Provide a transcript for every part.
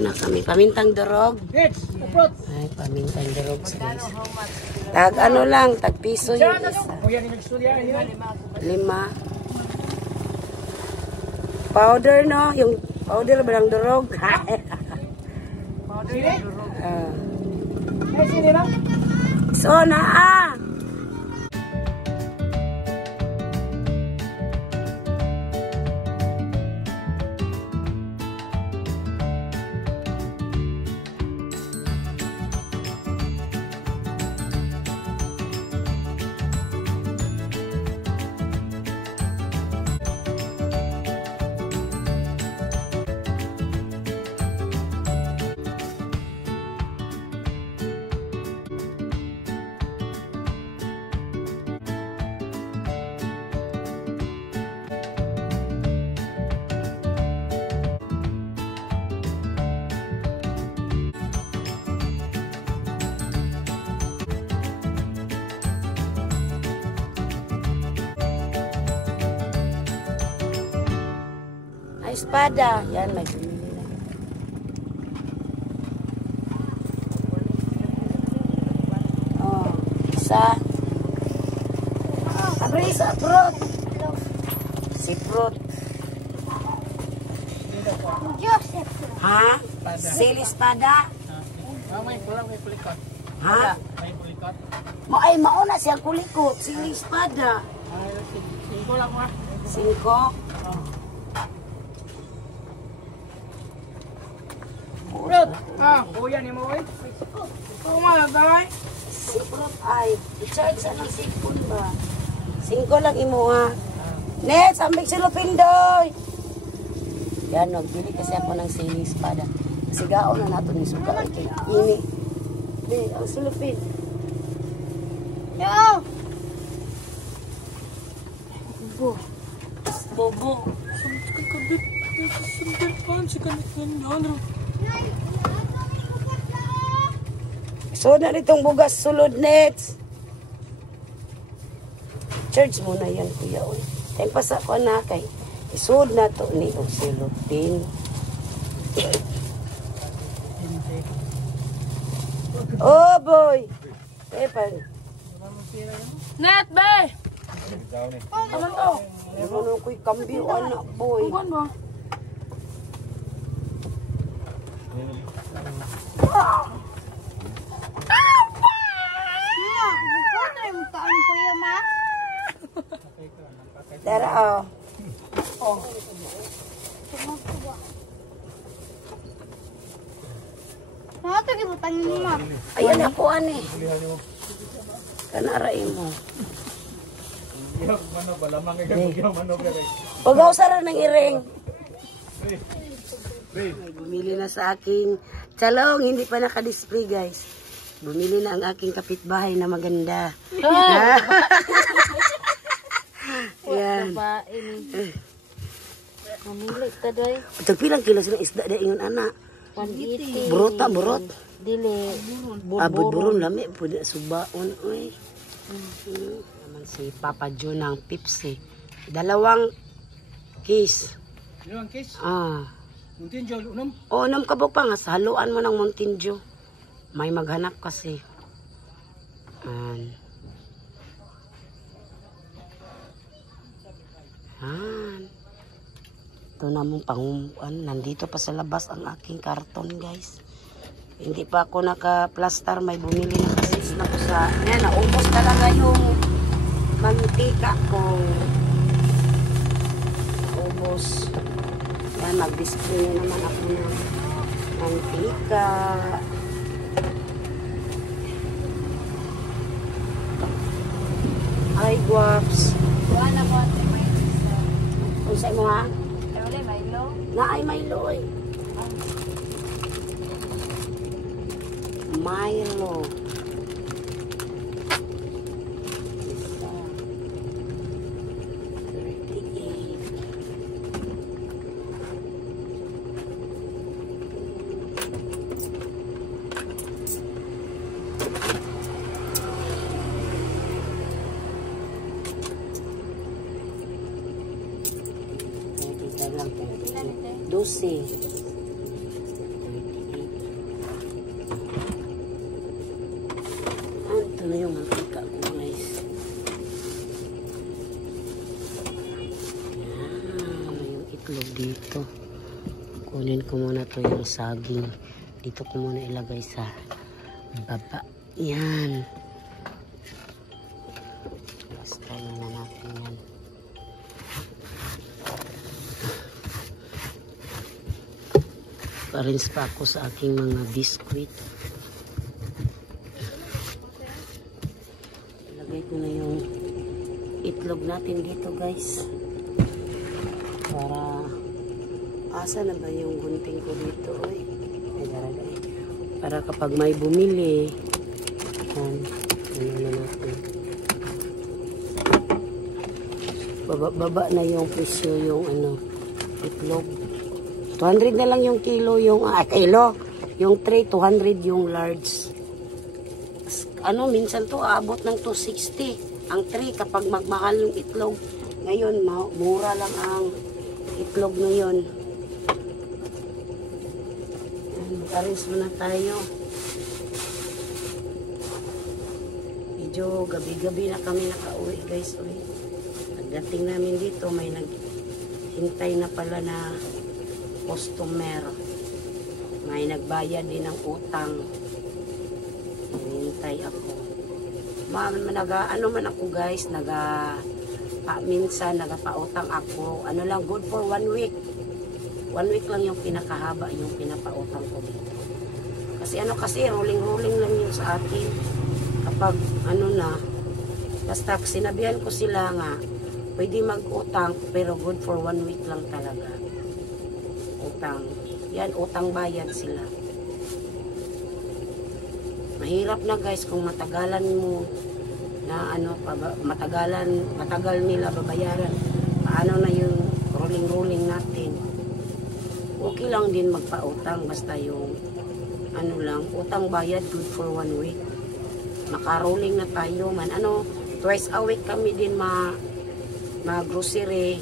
na kami. Pamintang durog. Ay, pamintang durog. Tag ano lang, tag piso yung isa. 5. Powder, no? Yung powder ba ng durog? Powder ng durog. Sini lang? So, naa! Ay, espada. Yan, may bumili na. Oh, isa. Abre, isa, fruit. Si fruit. Ha? Sili espada? May pulikot. Ha? May pulikot. Ay, mauna siyang kulikot. Sili espada. 5 lang ma. 5. Fruit. Kuya ni mo oy. Dalay. Si fruit ay. I-charge sa ng 5 ba? 5 lang imo ha. Next, ambig si Lupindoy. Yan, nagbili kasi ako ng sili espada. Sigaon na nato ni suka. Ini. Di, ang silupin. Yo. Bobo. So na itong bugas sulod nets. Charge mo na yan kuya. Kaya pasa ko na kay isud na to ni o silupin. Oh boy. Net be. Aman to. Ano ko'y kambyo anak boy. Kuan ba? Dara oh. Ito gibutang mo ma. Ayan ako ani. Kanaray mo. Pagaw sara ng iring. Bumili na sa aking chalong, hindi pa naka-display guys. Bumili na ang aking kapitbahay na maganda. Yan. Mamili ka doy. Tagpilang kilos ng isda da ingon anak. 180. Burot. Dili. Buron lami pud subaon oy. Naman si Papa Jo ng Pepsi. 2 case. 2 case? Mountain Dew, unom? O, unom ka ba pa nga? Haluan mo ng Mountain Dew. May maghanap kasi. Ito na mong pangumuan. Nandito pa sa labas ang aking karton, guys. Hindi pa ako naka-plaster. May bumili na kasi na ko sa... Yan, naubos talaga yung mantika ko. Naubos. Yan, mag-display naman ako ng mantika. Ay, guwaps. Wala ko ate may isa. Kung sa'yo mo ha? Wala Milo. Naay Milo eh. Milo. Isa. 12. ito yung saging. Dito ko muna ilagay sa baba. Yan. Basta na natin yan. Parins pa ako sa aking mga biskuit. Ilagay ko na yung itlog natin dito guys. Para asa na ba yung gunting ko dito? Oy. Para kapag may bumili, yan, ano na natin. Baba na yung presyo yung ano, itlog. 200 na lang yung kilo yung yung tray 200 yung large. Ano minsan to aabot ng 260 ang tray kapag magmahal yung itlog. Ngayon mura lang ang itlog ngayon. Aris muna tayo. Medyo gabi-gabi na kami nakauwi guys. Pagdating namin dito may naghintay na pala na customer. May nagbayad din ng utang. Hinintay ako. Ano man ako guys, minsan nagapautang ako. Ano lang, good for 1 week. 1 week lang yung pinakahaba yung pinapautang ko dito. Kasi rolling lang yun sa akin. Kapag basta sinabihan ko sila nga, pwede mag-utang pero good for 1 week lang talaga. Utang. Yan, utang bayad sila. Mahirap na guys kung matagalan mo na matagal nila babayaran. Paano na yung rolling natin? Okay lang din magpautang basta yung utang bayad good for 1 week. Makarolling na tayo man. Twice a week kami din mag-grocery.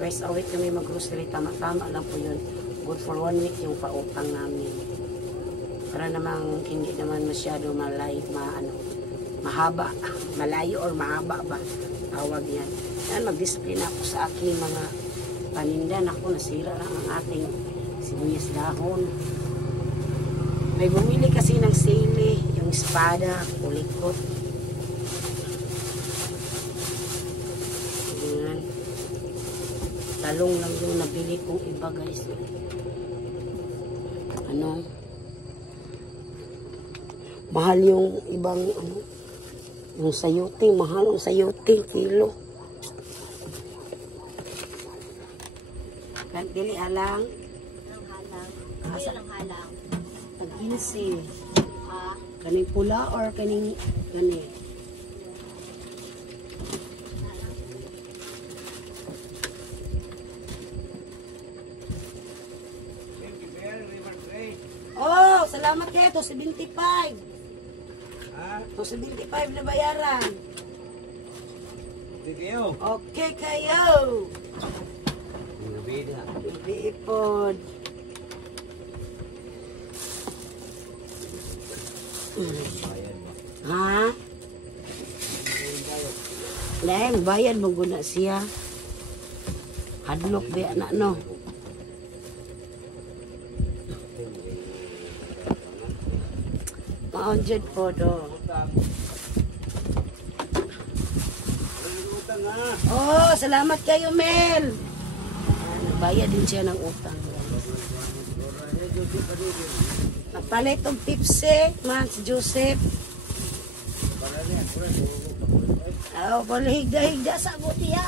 Twice a week kami mag-grocery. Tama lang po yun. Good for 1 week yung pautang namin. Para namang hindi naman masyado mahaba. Malayo or mahaba ba? Tawag yan. Yan, mag-display na ako sa aking mga paninda. Ako, nasira lang ang ating sibuyas dahon. May bumili kasi ng sili, yung espada, kulikot. Ayan. Talong lang yung nabili kong iba guys. Mahal yung ibang yung sayote, mahal ang sayote, kilo. Dili halang. Halang. Pag-insi. Kaning pula or kaning gani? Oh, salamat kayo. 275. 275 na bayaran. Okay kayo. Ipod. Ha? Lain, bayad mo guna siya. Hadlok ba na no? Maunjad po do. Oh, salamat kayo Mel. Nagbayad din siya ng utang. Napalit ang Pepsi, man si Joseph. Oh, palihigda-higda sa butiya.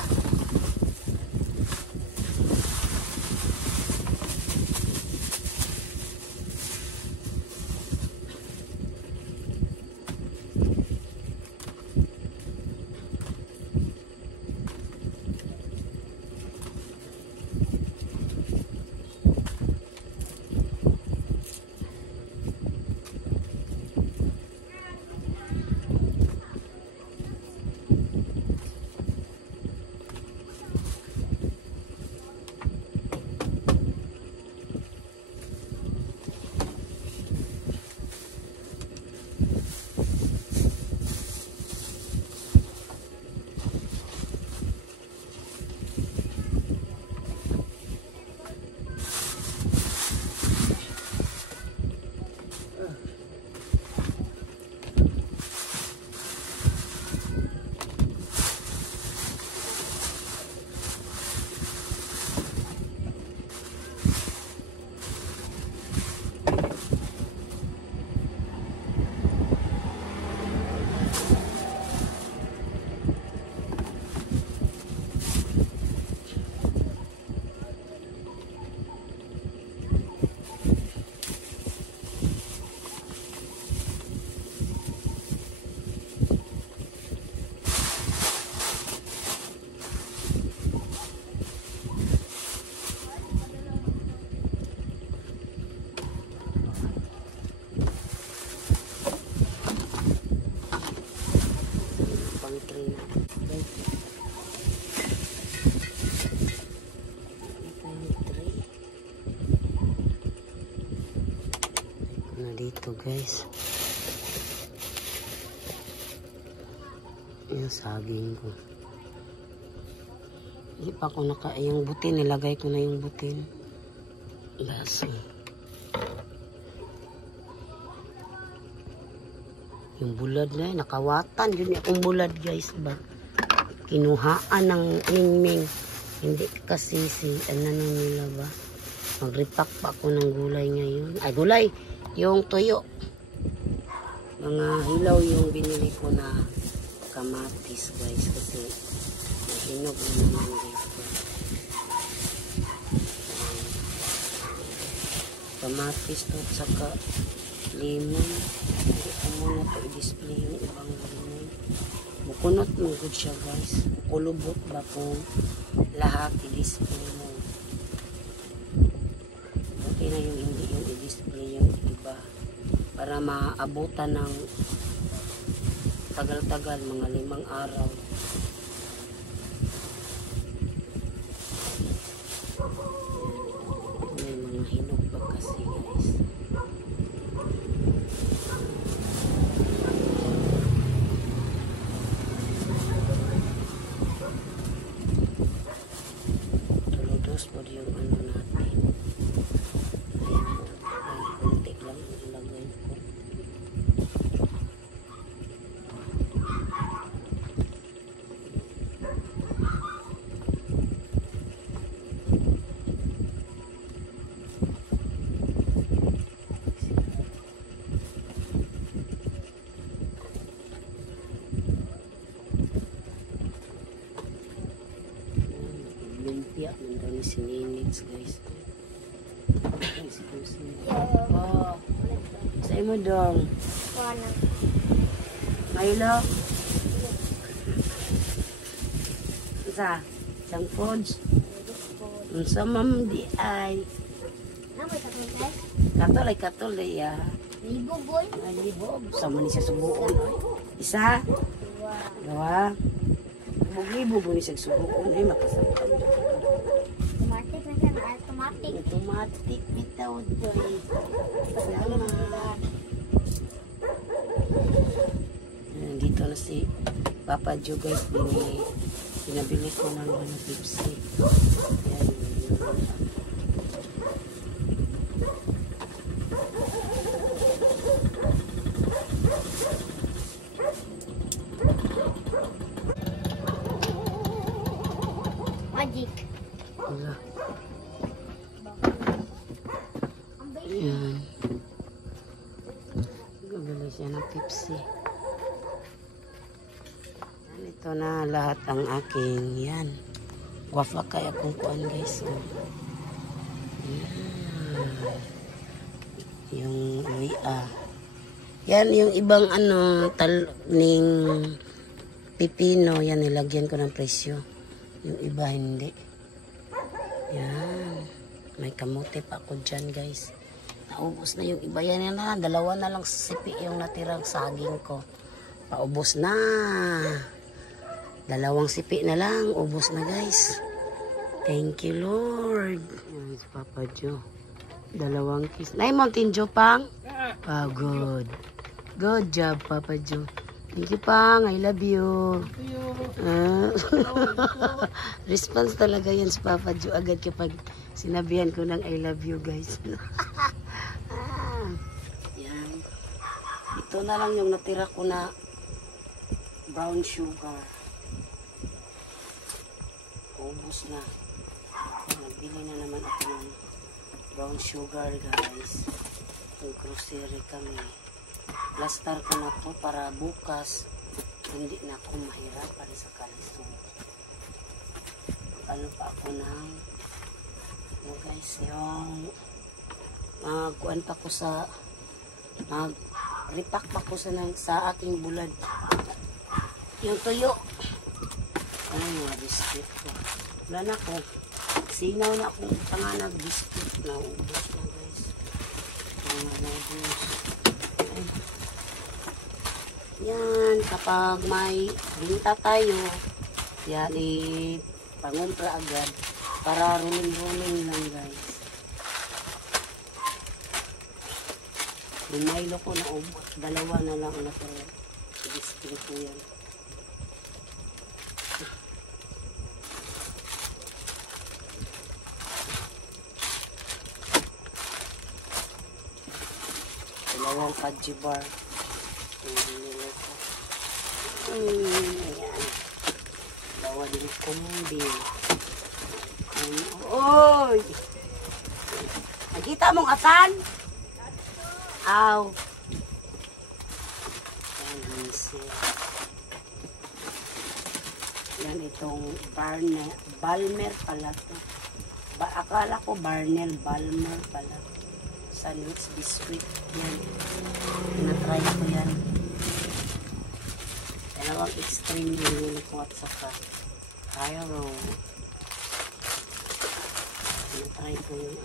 dito guys. Yung saging ko. Hindi pa ako yung butin, nilagay ko na yung butin. Lasa. Yung bulad na yun, nakawatan. Yun akong bulad guys ba. Kinuhaan ng mingming. Hindi kasi ano nila ba. Mag-repack pa ako ng gulay ngayon. Ay gulay! Yung tuyo. Mga hilaw yung binili ko na kamatis guys. Kasi mahinog naman dito. Kamatis to at saka limon. Hindi ko muna ito i-display yung ibang limon. Mukunot mo good siya guys. Kulubot ba kung lahat i-display mo. Okay na yung hindi yung i-display yung iba. Para maabutan ng tagal-tagal, mga 5 araw. May mga hinog pa kasi guys. Tuludos po yung ano natin. Ayan, konti lang ilagay ko. Lumpia, nandang sininits guys. Oh, sa'yo mo dong. Milo. Isa, isang foods. Sa ma'am di ay. Katulay ya. Libo boy. Ay, libo. Sama ni siya subuon. Isa. Dua. Libo ni siya subuon. Ay, makasabukan. Automatic na siya. Automatic. Automatic bitaw doy. Salamat. Dito na si Papa Joe guys. Pinabili ko ng Pepsi. Ayan. Magic. Wala. Ayan. Gabili siya ng Pepsi. Yan, ito na lahat ang aking yan. Wafa kaya kung kuan guys. Yung luya. Yan yung ibang ano ning pipino. Yan nilagyan ko ng presyo. Yung iba hindi. Yan. May kamote pa ako dyan guys. Naubos na yung iba. Yan na. Dalawa na lang sipi yung natirang saging ko. Paubos na. 2 sipi na lang. Ubos na guys. Thank you Lord. Yan si Papa Joe. 2 kiss. Nay Mountain Joe pang? Good. Good job Papa Joe. Thank you pang. I love you. Response talaga yan si Papa Joe agad kapag sinabihan ko ng I love you guys. Yan. Ito na lang yung natira ko na brown sugar. Ubus na. Nagbili na naman ako ng brown sugar guys. Yung grocery kami. Plaster ko na po para bukas hindi na ako mahirapan sa kalisong. Ano pa ako ng guys yung magkuhan pa ko sa repack pa ko sa aking bulad yung tuyo. Ay mga biscuit ko. Wala na ko. Sinaw na akong tanganag biscuit na ubos na guys. Mga noodles. Yan, kapag may binta tayo, yan pangumpra agad para ruling-ruling lang guys. Yung Milo ko na ubos. Dalawa na lang na pero i-display ko yan. Dalawang kajji bar. Ayan. Dalawa din kumbi. Oy! Nakita mong atan? Aw. Yan itong Balmer pala to. Akala ko Barnel Balmer pala. Sandwich biscuit. Yan. Tinatry ko yan. Dalawang extreme yun ko at saka Cairo. Tinatry ko yung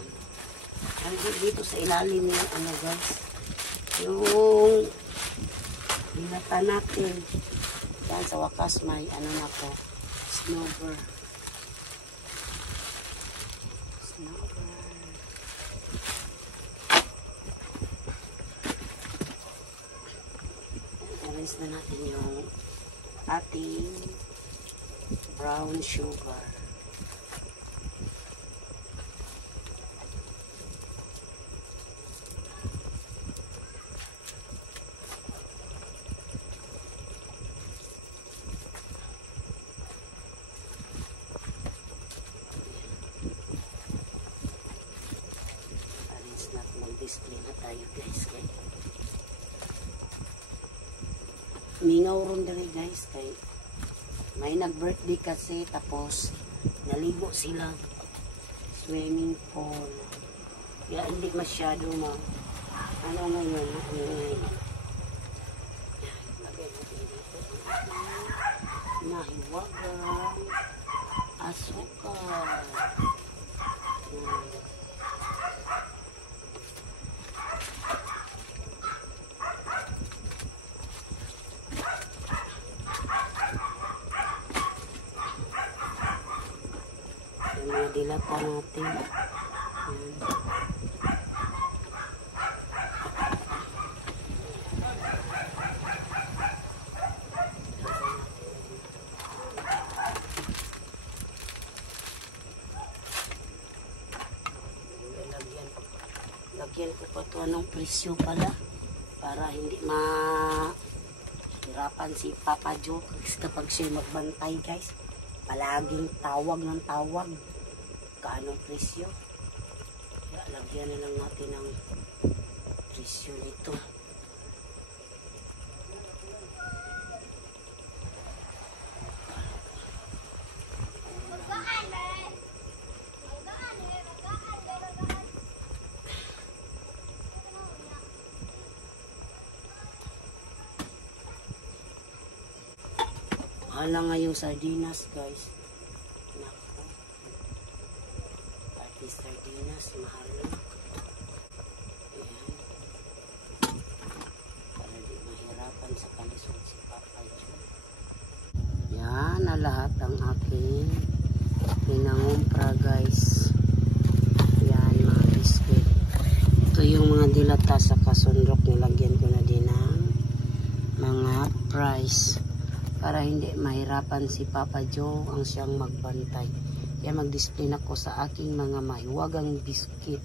ano. Dito sa ilalim yung ano guys. Yung binata natin. Yan sa wakas may ano na po. Snowbird. Rinse na natin yung ating brown sugar. Mag-display na tayo guys. Mingaw ron dali guys kay may nag-birthday kasi tapos naligo sila swimming pool kaya hindi masyado ano ngayon nahiwagang asukal. Yung dilata natin. Lagyan ko pa ito ng presyo pala para hindi mahirapan si Papa Joe kapag siya magbantay guys. Palaging tawag ng tawag. Kaanong presyo? Kaya lagyan na lang natin ng presyo nito. Hala nga yung sardinas guys. Naku. Pati sardinas mahal na. Ayan. Para di mahirapan sa kalisod si Papa Joe. Yan na lahat ang aking pinangumpra guys. Yan mga biscuit. Ito yung mga dilata sa kasundok. Nilagyan ko na din ng mga price. Para hindi mahirapan si Papa Joe ang siyang magbantay. Kaya mag-display na ko sa aking mga mahiwagang biscuit.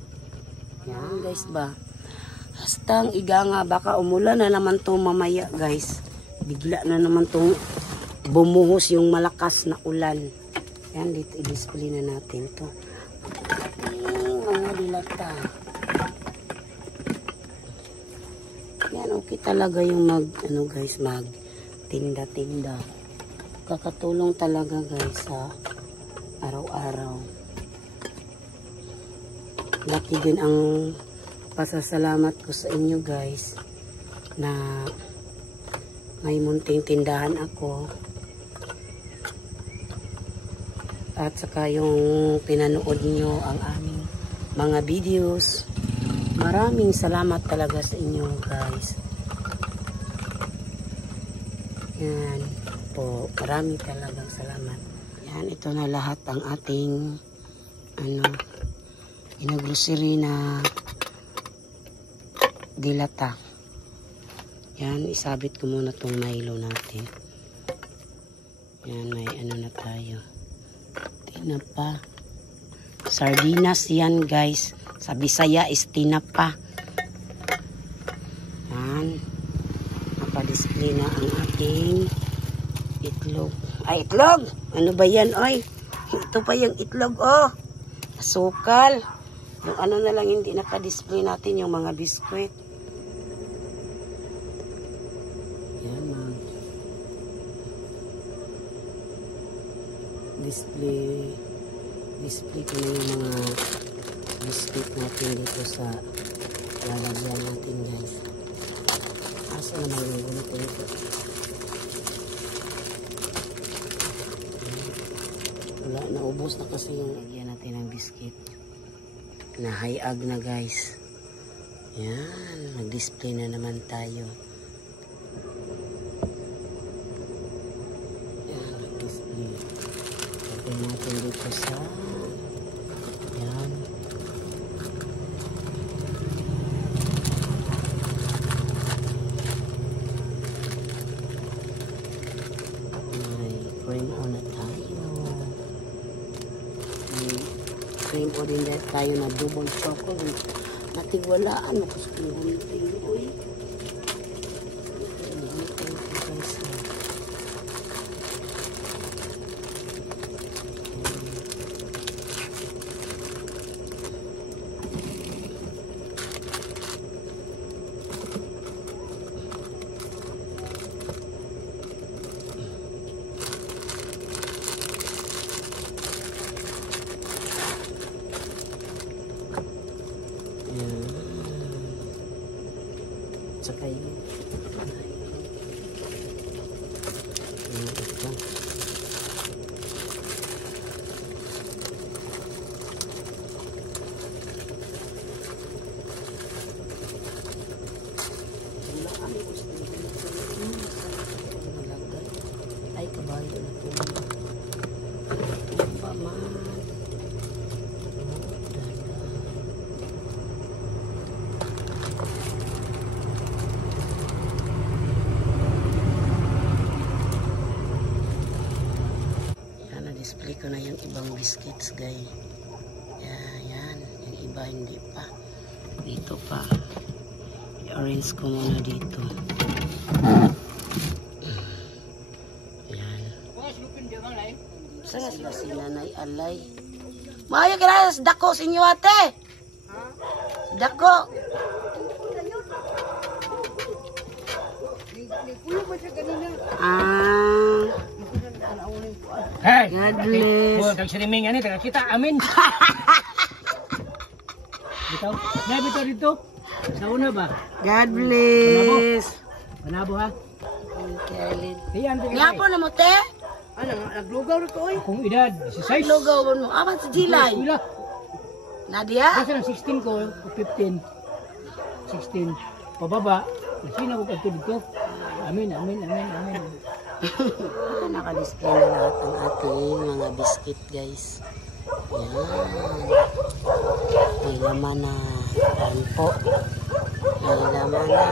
Yan guys ba. Hastang iga nga baka umulan na naman to mamaya guys. Bigla na naman tong bumuhos yung malakas na ulan. Yan dito i-display na natin to. Mga dilata. Yan okay talaga yung ano guys tinda-tinda. Kakatulong talaga guys sa araw-araw. Laki din ang pasasalamat ko sa inyo guys na may munting tindahan ako. At saka yung pinanood nyo ang aming mga videos. Maraming salamat talaga sa inyo guys. Yan po, marami talagang salamat. Yan, ito na lahat ang ating dilata. Yan, isabit ko muna tong Milo natin. Yan, may ano na tayo. Tinapa. Sardinas yan guys. Sa Bisaya is tinapa. Yan. Naka-display na ang ating itlog. Ay, itlog! Ano ba yan, oy? Ito pa yung itlog, oh. Asukal. Yung ano na lang hindi naka-display natin, yung mga biskwit. Yan, mga display ko na yung mga biskwit natin dito sa lalagyan natin, guys. Asa naman yung ganito nito? Wala, naubos na kasi yung lagyan natin ng biscuit. Nahayag na guys. Yan, nag-display na naman tayo. Yan, nag-display. Lagyan natin dito sa yan. May cream on na tayo. Cream o din tayo na double chocolate. Natigwalaan mo kasi kung hunting mo eh. Tsaka yun. Ito. Ay, kabayo na po. Paman. Display ko na yung ibang biscuits guys. Yan, yung iba hindi pa. Dito pa. I-arrange ko muna dito. Yan. Saan sila si Nanay Alay? Maayo kaya sa dako sa inyo ate. Dako. Hey, God bless. Tag-streaming yan eh, kita, amin. Bitaw, bitaw dito. Sa una ba? God bless. Manabo ha? Kailin. Iyan, Ngapo na mo te? ano, naglugaw rin ko eh. Akong edad, 16. Lugaw mo. Aman si Jilay. Wala. Nadia? Kasi ng 16 ko, 15. 16. Pababa. Sino ko kanto dito? Amin. Naka-display na lahat ng ating mga biscuit guys. Yan. May laman na. Yan po. May laman na.